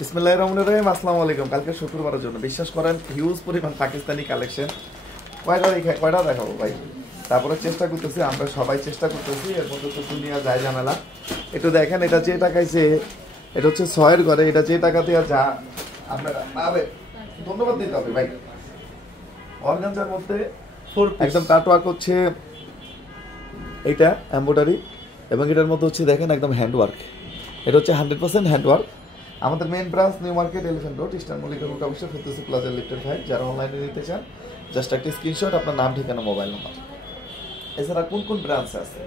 বিসমিল্লাহির রহমানির রহিম। আসসালামু আলাইকুম। কালকে শুক্রবারের জন্য বিশ্বাস করেন হিউজ পরিমাণ পাকিস্তানি কালেকশন কয়টা দেখাবো ভাই। তারপরে চেষ্টা করতেছি, আমরা সবাই চেষ্টা করতেছি, এর মধ্যে তো দুনিয়া যায় ঝামেলা। একটু দেখেন, এটা যে টাকাইছে এটা হচ্ছে 6-এর ঘরে, এটা যে টাকা দিয়ে যা আপনারা পাবে ধন্যবাদ দিতে হবে ভাই। অর্গানজার মধ্যে একদম কাটওয়ার্ক হচ্ছে এইটা এমব্রয়ডারি, এবং এটার মধ্যে হচ্ছে দেখেন একদম হ্যান্ডওয়ার্ক। এটা হচ্ছে 100% হ্যান্ডওয়ার্ক। আমাদের main branch new market, elephant road, eastern Mallika road, অবশ্যই ফেরদৌসী প্লাজা লিফটের 5। যারা অনলাইনে নিতে চান জাস্ট একটা স্ক্রিনশট, আপনার নাম, ঠিকানা, মোবাইল নাম্বার। এছাড়া কোন কোন ব্রাঞ্চ আছে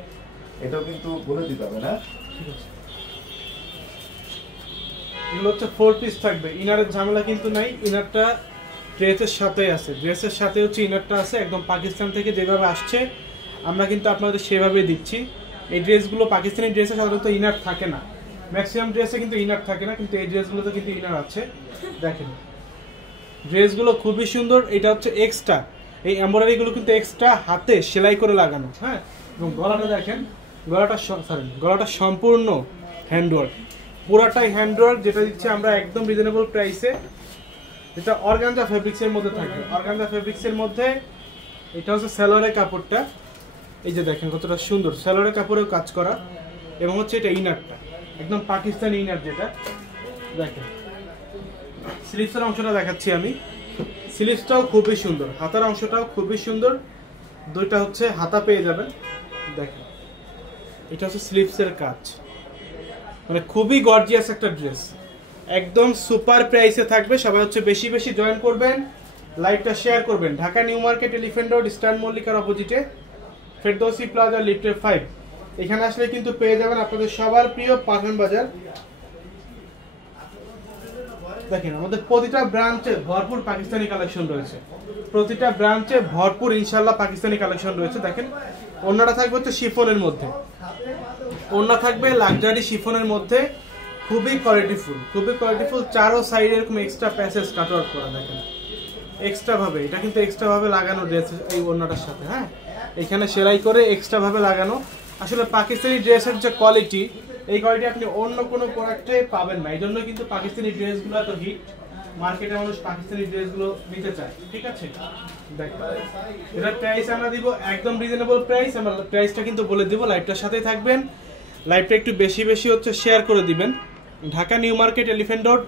এটাও কিন্তু বলে দিতে হবে না। ঠিক আছে, এগুলো হচ্ছে 4 পিস থাকবে। ইনারের ঝামেলা কিন্তু নাই, ইনারটা ড্রেসের সাথে আছে, ড্রেসের সাথে হচ্ছে ইনারটা আছে। একদম পাকিস্তান থেকে যেভাবে আসছে আমরা কিন্তু আপনাদের সেভাবেই দিচ্ছি। এই ড্রেসগুলো পাকিস্তানি ড্রেসে সাধারণত ইনার থাকে না, ম্যাক্সিমাম ড্রেসে কিন্তু ইনার থাকে না, কিন্তু এই ড্রেসগুলোতে কিন্তু ইনার আছে। দেখেন ড্রেসগুলো খুবই সুন্দর। এটা হচ্ছে এক্সট্রা, এই এমব্রয়ডারিগুলো কিন্তু এক্সট্রা হাতে সেলাই করে লাগানো। হ্যাঁ, এবং গলাটা দেখেন, গলাটা সম্পূর্ণ হ্যান্ডওয়ার্ক, পুরাটাই হ্যান্ডওয়ার্ক, যেটা দিচ্ছে আমরা একদম রিজনেবল প্রাইসে। যেটা অর্গানজা ফেব্রিক্সের মধ্যে থাকবে, অর্গানজা ফেব্রিক্সের মধ্যে। এটা হচ্ছে সালোয়ারের কাপড়টা, এই যে দেখেন কতটা সুন্দর, সালোয়ারের কাপড়েও কাজ করা। এবং হচ্ছে এটা ইনারটা একদম পাকিস্তানি ইনার, যেটা দেখেন। স্লিভসের অংশটা দেখাচ্ছি আমি, স্লিভসটাও খুবই সুন্দর, হাতার অংশটাও খুবই সুন্দর। দুইটা হচ্ছে হাতা পেয়ে যাবেন। দেখেন এটা হচ্ছে স্লিভসের কাজ, মানে খুবই গর্জিয়াস একটা ড্রেস, একদম সুপার প্রাইসে থাকবে। সবাই হচ্ছে বেশি বেশি জয়েন করবেন, লাইভটা শেয়ার করবেন। Dhaka new market, elephant road, eastern মল্লিকার অপোজিটে, ফেরদৌসী প্লাজা লিফটের 5। এখানে আসলে কিন্তু পেয়ে যাবেন আপনাদের সবার প্রিয় পাঠান বাজার। দেখেন আমাদের প্রতিটা ব্রাঞ্চে ভরপুর পাকিস্তানি কালেকশন রয়েছে, প্রতিটা ব্রাঞ্চে ভরপুর ইনশাল্লাহ পাকিস্তানি কালেকশন রয়েছে। দেখেন ওড়নাটা থাকবে হচ্ছে শিফনের মধ্যে, ওড়না থাকবে লাক্সারি শিফনের মধ্যে, খুবই কোয়ালিটিফুল, খুবই কোয়ালিটিফুল। চারো সাইডে এরকম এক্সট্রা প্যাসেজ কাটওয়ার্ক করা। দেখেন এক্সট্রা ভাবে, এটা কিন্তু এক্সট্রা ভাবে লাগানো ড্রেস এই ওড়নাটার সাথে। হ্যাঁ, এখানে সেলাই করে এক্সট্রা ভাবে লাগানো। আসলে পাকিস্তানি ড্রেসের যে কোয়ালিটি, এই কোয়ালিটি আপনি অন্য কোনো প্রোডাক্টে পাবেন না। এই জন্য কিন্তু পাকিস্তানি ড্রেসগুলো এত হিট, মার্কেটে মানুষ পাকিস্তানি ড্রেসগুলো নিতে চায়। ঠিক আছে, দেখেন এটার প্রাইস আমরা দিব একদম রিজনেবল প্রাইস। আমরা প্রাইসটা কিন্তু বলে দিব, লাইভটার সাথেই থাকবেন। লাইভটা একটু বেশি বেশি হচ্ছে শেয়ার করে দিবেন। Dhaka new market, elephant road,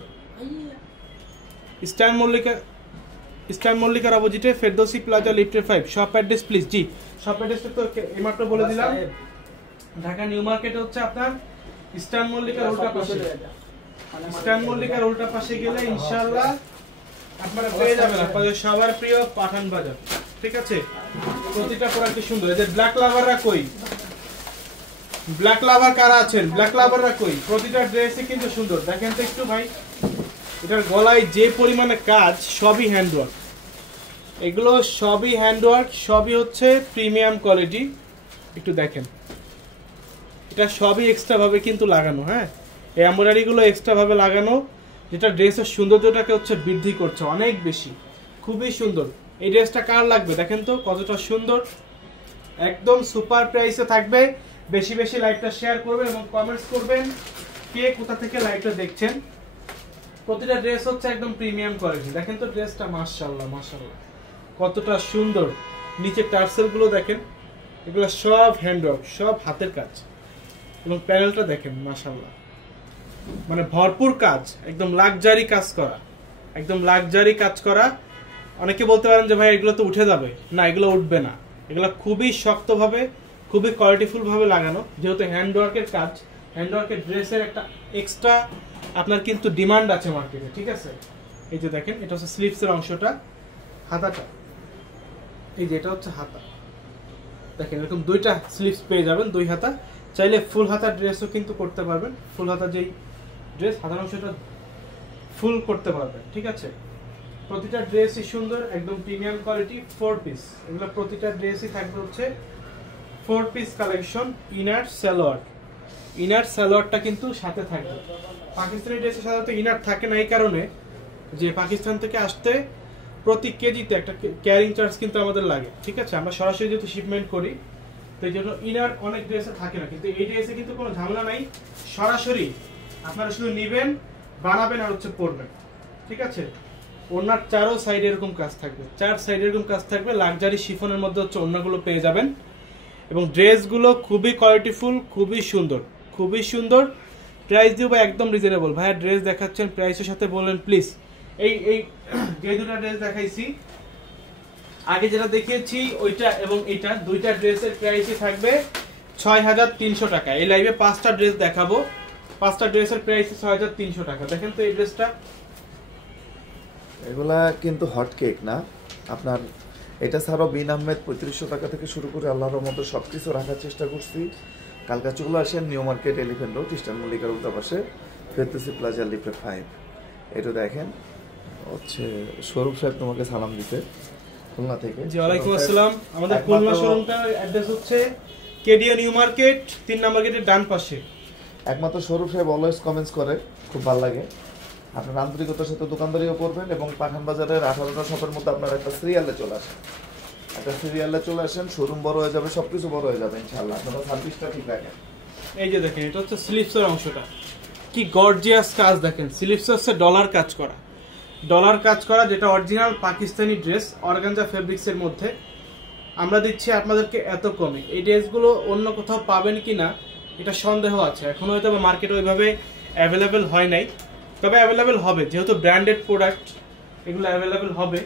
eastern মল্লিকার অপোজিটে, ফেরদৌসী প্লাজা লিফটের 5। Shop address please. জি, শপ অ্যাড্রেসটা তো এইমাত্র বলে দিলাম। ঢাকা নিউ মার্কেট হচ্ছে আপনার ইস্টার্ন মল্লিকার উল্টা পাশে, ইস্টার্ন মল্লিকার উল্টা পাশে গেলে ইনশাআল্লাহ আপনারা পেয়ে যাবেন আপনাদের সবার প্রিয় পাঠান বাজার। ঠিক আছে, প্রতিটা প্রোডাক্ট সুন্দর। এই যে ব্ল্যাক লাভাররা কই, ব্ল্যাক লাভার কারা আছেন, ব্ল্যাক লাভাররা কই? প্রতিটা ড্রেসই কিন্তু সুন্দর। দেখেন তো একটু ভাই, এটার গলায় যে পরিমাণে কাজ, সবই হ্যান্ডওয়ার্ক, এগুলো সবই হ্যান্ডওয়ার্ক, সবই হচ্ছে প্রিমিয়াম কোয়ালিটি। একটু দেখেন, এটা সবই এক্সট্রা ভাবে কিন্তু লাগানো। হ্যাঁ, এই এমব্রয়ডারিগুলো এক্সট্রা ভাবে লাগানো, যেটা ড্রেসের সৌন্দর্যটাকে হচ্ছে বৃদ্ধি করছে অনেক বেশি। খুবই সুন্দর। এই ড্রেসটা কার লাগবে দেখেন তো কতটা সুন্দর, একদম সুপার প্রাইসে থাকবে। বেশি বেশি লাইভটা শেয়ার করবেন এবং কমেন্টস করবেন কে কোথা থেকে লাইভটা দেখছেন। প্রতিটা ড্রেস হচ্ছে একদম প্রিমিয়াম কোয়ালিটি। দেখেন তো ড্রেসটা, মাশাআল্লাহ মাশাআল্লাহ কতটা সুন্দর। নিচে টার্সেল গুলো দেখেন, এগুলো সব হ্যান্ডওয়ার্ক, সব হাতের কাজ। এবং প্যানেলটা দেখেন মাশাআল্লাহ, মানে ভরপুর কাজ, একদম লাক্সারি কাজ করা, একদম লাক্সারি কাজ করা। অনেকে বলতে পারেন যে ভাই এগুলো তো উঠে যাবে, না এগুলো উঠবে না, এগুলো খুবই শক্তভাবে, খুবই কোয়ালিটিফুল ভাবে লাগানো। যেহেতু হ্যান্ডওয়ার্কের কাজ, হ্যান্ডওয়ার্কের ড্রেসের একটা এক্সট্রা আপনার কিন্তু ডিমান্ড আছে মার্কেটে। ঠিক আছে, এই যে দেখেন এটা হচ্ছে স্লিভসের অংশটা, হাতাটা, এই যে এটা হচ্ছে হাতা। দেখেন এরকম দুইটা স্লিভস পেয়ে যাবেন, দুই হাতা। চাইলে ফুল হাতার ড্রেসও কিন্তু করতে পারবেন, ফুল হাতা যেই ড্রেস, হাতার অংশটা ফুল করতে পারবেন। ঠিক আছে, প্রতিটা ড্রেসই সুন্দর, একদম প্রিমিয়াম কোয়ালিটি। 4 পিস, এগুলো প্রতিটা ড্রেসই থাকবে হচ্ছে 4 piece collection. Inner salwar, inner সালোয়ারটা কিন্তু সাথে থাকবে। পাকিস্তানি ড্রেসে সাধারণত ইনার থাকে না, এই কারণে যে পাকিস্তান থেকে আসতে প্রতি কেজিতে একটা ক্যারিং চার্জ কিন্তু আমাদের লাগে। ঠিক আছে, আমরা সরাসরি যেহেতু শিপমেন্ট করি, তো এই জন্য ইনার অনেক ড্রেসে থাকে না। কিন্তু এই ড্রেসে কিন্তু কোনো ঝামেলা নাই, সরাসরি আপনারা শুধু নেবেন, বানাবেন আর হচ্ছে পরবেন, ঠিক আছে। ওনার চারো সাইডে এরকম কাজ থাকবে, চার সাইডে এরকম কাজ থাকবে, লাক্সারি শিফনের মধ্যে হচ্ছে ওনাগুলো পেয়ে যাবেন। এবং ড্রেসগুলো খুবই কোয়ালিটিফুল, খুবই সুন্দর, খুবই সুন্দর। প্রাইস দিব একদম রিজনেবল। ভাইয়া ড্রেস দেখাচ্ছেন, প্রাইসের সাথে বললেন প্লিজ। এই যে দুটা ড্রেস দেখাইছি, আগে যেটা দেখিয়েছি ওইটা এবং এইটা, দুইটা ড্রেসের প্রাইসই থাকবে 6300 টাকা। এই লাইভে 5টা ড্রেস দেখাবো, 5টা ড্রেসের প্রাইস 6300 টাকা। দেখেন তো এই ড্রেসটা, এগুলা কিন্তু হট কেক না আপনার। এটা ছাড়াও বিন আহমেদ 3500 টাকা থেকে শুরু করে আল্লাহর মতো সবকিছু রাখার চেষ্টা করছি। কালকে চলে আসেন new market elephant road eastern মল্লিকার উল্টা পাশে ফেরদৌসি প্লাজা লিফটে 5। এটা দেখেন হচ্ছে স্বরূপ সাহেব তোমাকে সালাম দিতে খুলনা থেকে। জি ওয়ালাইকুম আসসালাম। আমাদের খুলনা শোরুমটার অ্যাড্রেস হচ্ছে কেডিএ নিউ মার্কেট 3 নম্বর গেটের ডান পাশে। একমাত্র স্বরূপ সাহেব অলওয়েজ কমেন্টস করে, খুব ভালো লাগে। আপনার আন্তরিকতার সাথে দোকানদারিও করবেন এবং পাঠান বাজারের 18টা শপের মধ্যে আপনার একটা সিরিয়ালে চলে আসেন, একটা সিরিয়ালে চলে আসেন। শোরুম বড় হয়ে যাবে, সবকিছু বড় হয়ে যাবে ইনশাআল্লাহ। আপনারা সার্ভিসটা ঠিক রাখেন। এই যে দেখেন, এটা হচ্ছে স্লিপসের অংশটা, কি গর্জিয়াস কাজ দেখেন। স্লিপস হচ্ছে ডলার কাজ করা, ডলার কাজ করা, যেটা অরিজিনাল পাকিস্তানি ড্রেস অর্গানজা ফেব্রিক্সের মধ্যে আমরা দিচ্ছি আপনাদেরকে এত কমে। এই ড্রেসগুলো অন্য কোথাও পাবেন কি না এটা সন্দেহ আছে, এখনো হয়তো মার্কেটে ওইভাবে অ্যাভেলেবেল হয় নাই, তবে অ্যাভেলেবেল হবে, যেহেতু ব্র্যান্ডেড প্রোডাক্ট এগুলো অ্যাভেলেবেল হবে,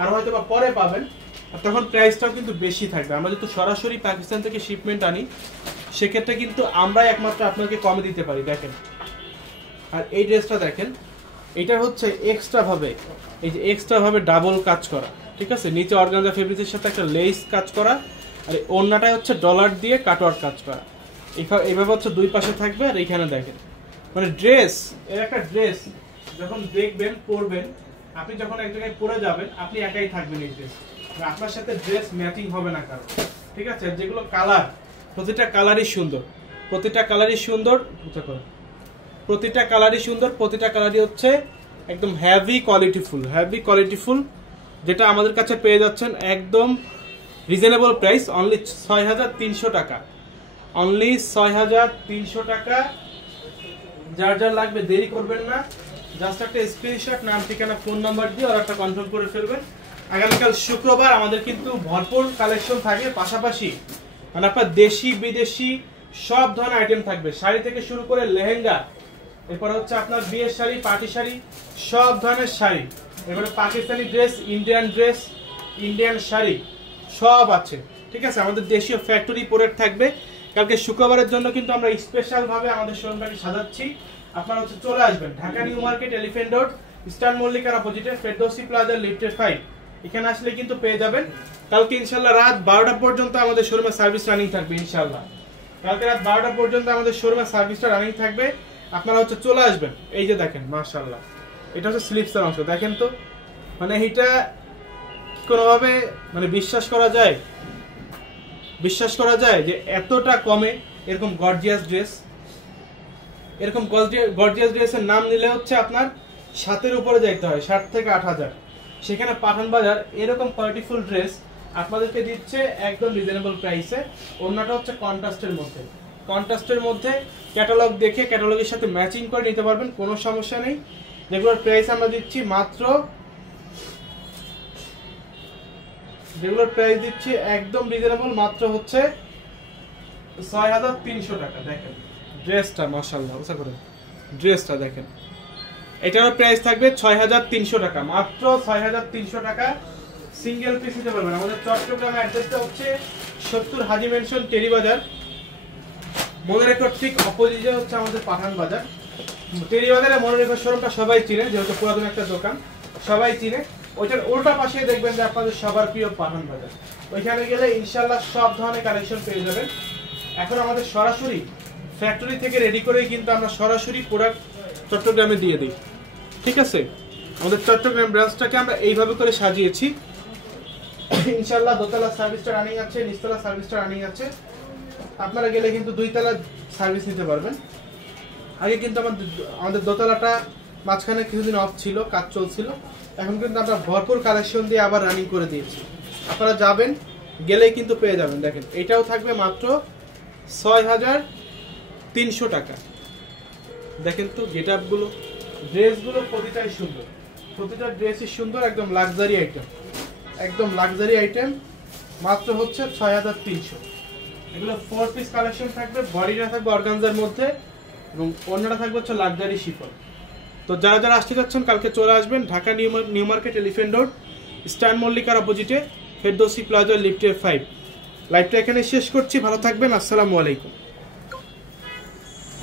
আর হয়তো বা পরে পাবেন। আর তখন প্রাইসটাও কিন্তু বেশি থাকবে। আমরা যেহেতু সরাসরি পাকিস্তান থেকে শিপমেন্ট আনি, সেক্ষেত্রে কিন্তু আমরাই একমাত্র আপনাকে কমে দিতে পারি। দেখেন, আর এই ড্রেসটা দেখেন, এটা হচ্ছে এক্সট্রা ভাবে, এই যে এক্সট্রা ভাবে ডাবল কাজ করা, ঠিক আছে। নিচে অর্গানজা ফেব্রিক্সের সাথে একটা লেস কাজ করা, আর ওড়নাটাই হচ্ছে ডলার দিয়ে কাটওয়ার্ক কাজ করা। এইভাবে হচ্ছে দুই পাশে থাকবে। আর এইখানে দেখেন, মানে ড্রেস, এর একটা ড্রেস যখন দেখবেন পরবেন, আপনি যখন এক জায়গায় পরে যাবেন আপনি একাই থাকবেন এই ড্রেস, আপনার সাথে ড্রেস ম্যাচিং হবে না কারো, ঠিক আছে। যেগুলো কালার, প্রতিটা কালারই সুন্দর, প্রতিটা কালারই সুন্দর, প্রতিটা কালারই সুন্দর, প্রতিটা কালারই হচ্ছে একদম হেভি কোয়ালিটিফুল, হেভি কোয়ালিটিফুল, যেটা আমাদের কাছে পেয়ে যাচ্ছেন একদম রিজনেবল প্রাইস, অনলি 6300 টাকা, অনলি 6300 টাকা। যার যার লাগবে দেরি করবেন না, জাস্ট একটা স্ক্রিনশট, নাম ঠিকানা ফোন নাম্বার দিয়ে আর একটা কনফার্ম করে ফেলবেন। আগামীকাল শুক্রবার আমাদের কিন্তু ভরপুর কালেকশন থাকবে, পাশাপাশি মানে আপনার দেশি বিদেশি সব ধরনের আইটেম থাকবে, শাড়ি থেকে শুরু করে লেহেঙ্গা, এরপরে হচ্ছে আপনার বিয়ের শাড়ি, পার্টি শাড়ি, সব ধরনের শাড়ি, এরপরে Pakistani dress, Indian dress, Indian sari সব আছে, ঠিক আছে। আমাদের দেশীয় ফ্যাক্টরি প্রোডাক্ট থাকবে। কালকে শুক্রবারের জন্য কিন্তু আমরা স্পেশাল ভাবে আমাদের শোরুমটাকে সাজাচ্ছি। আপনারা হচ্ছে চলে আসবেন Dhaka new market elephant road eastern মল্লিকার অপোজিটে ফেরদৌসি প্লাজা লিফটে 5। এখানে আসলে কিন্তু পেয়ে যাবেন। কালকে ইনশাআল্লাহ রাত 12টা পর্যন্ত আমাদের শোরুমে সার্ভিস রানিং থাকবে ইনশাআল্লাহ। কালকে রাত 12টা পর্যন্ত আমাদের শোরুমে সার্ভিসটা রানিং থাকবে, আপনারা হচ্ছে চলে আসবেন। এই যে দেখেন, মাশাআল্লাহ, এটা হচ্ছে স্লিপসের অংশ, দেখেন তো, মানে এইটা কোনোভাবে মানে বিশ্বাস করা যায় যে এতটা কমে এরকম গর্জিয়াস ড্রেস, এরকম গর্জিয়াস ড্রেসের নাম নিলে হচ্ছে আপনার 7-এর উপরে যাইতে হয়, 7 থেকে 8000। সেখানে পাঠান বাজার এরকম কোয়ালিটিফুল ড্রেস আপনাদেরকে দিচ্ছে একদম রিজনেবল প্রাইসে। ওড়নাটা হচ্ছে কন্ট্রাস্টের মধ্যে ক্যাটালগ দেখে ক্যাটালগের সাথে ম্যাচিং করে নিতে পারবেন, কোনো সমস্যা নেই। যেগুলোর প্রাইস আমরা দিচ্ছি মাত্র, যেগুলোর প্রাইস দিচ্ছি একদম রিজনেবল, মাত্র হচ্ছে 6300 টাকা। দেখেন ড্রেসটা, মাশাআল্লাহ, ওসা করে ড্রেসটা দেখেন, এটার প্রাইস থাকবে 6300 টাকা, মাত্র 6300 টাকা। সিঙ্গেল পিস নিতে পারবেন। আমাদের চট্টগ্রাম অ্যাড্রেসটা হচ্ছে 70 হাজি মেনশন টেরি বাজার, মনে রেখো ঠিক অপোজিটে হচ্ছে আমাদের পাঠান বাজার। টেরি বাজারে মনে রেখো শোরুমটা সবাই চিনে, যেহেতু পুরাতন একটা দোকান, সবাই চিনে। ওইটার উল্টা পাশে দেখবেন যে আপনাদের সবার প্রিয় পাঠান বাজার, ওইখানে গেলে ইনশাআল্লাহ সব ধরনের কালেকশন পেয়ে যাবেন। এখন আমাদের সরাসরি ফ্যাক্টরি থেকে রেডি করেই কিন্তু আমরা সরাসরি প্রোডাক্ট চট্টগ্রামে দিয়ে দিই, ঠিক আছে। আমাদের চট্টগ্রাম ব্রাঞ্চটাকে আমরা এইভাবে করে সাজিয়েছি ইনশাআল্লাহ। দোতলা সার্ভিসটা রানিং আছে, নিচতলা সার্ভিসটা রানিং আছে। আপনারা গেলে কিন্তু 2তলা সার্ভিস নিতে পারবেন। আগে কিন্তু আমাদের দোতলাটা মাঝখানে কিছুদিন অফ ছিল, কাজ চলছিল, এখন কিন্তু আমরা ভরপুর কালেকশন দিয়ে আবার রানিং করে দিয়েছি। আপনারা যাবেন, গেলেই কিন্তু পেয়ে যাবেন। দেখেন এটাও থাকবে মাত্র 6300 টাকা। দেখেন তো গেট আপগুলো, ড্রেসগুলো প্রতিটাই সুন্দর, প্রতিটা ড্রেসই সুন্দর, একদম লাক্সারি আইটেম, একদম লাক্সারি আইটেম। মাত্র হচ্ছে 6300। এগুলো 4 পিস কালেকশন থাকবে, বডিটা থাকবে অর্গানজার মধ্যে এবং অন্যটা থাকবে হচ্ছে লাক্সারি শিফন। তো যারা যারা আসতে যাচ্ছেন কালকে চলে আসবেন Dhaka new market elephant road eastern মল্লিকার অপোজিটে ফেরদৌসি প্লাজা লিফটের 5। লাইভটা এখানে শেষ করছি, ভালো থাকবেন, আসসালামু আলাইকুম।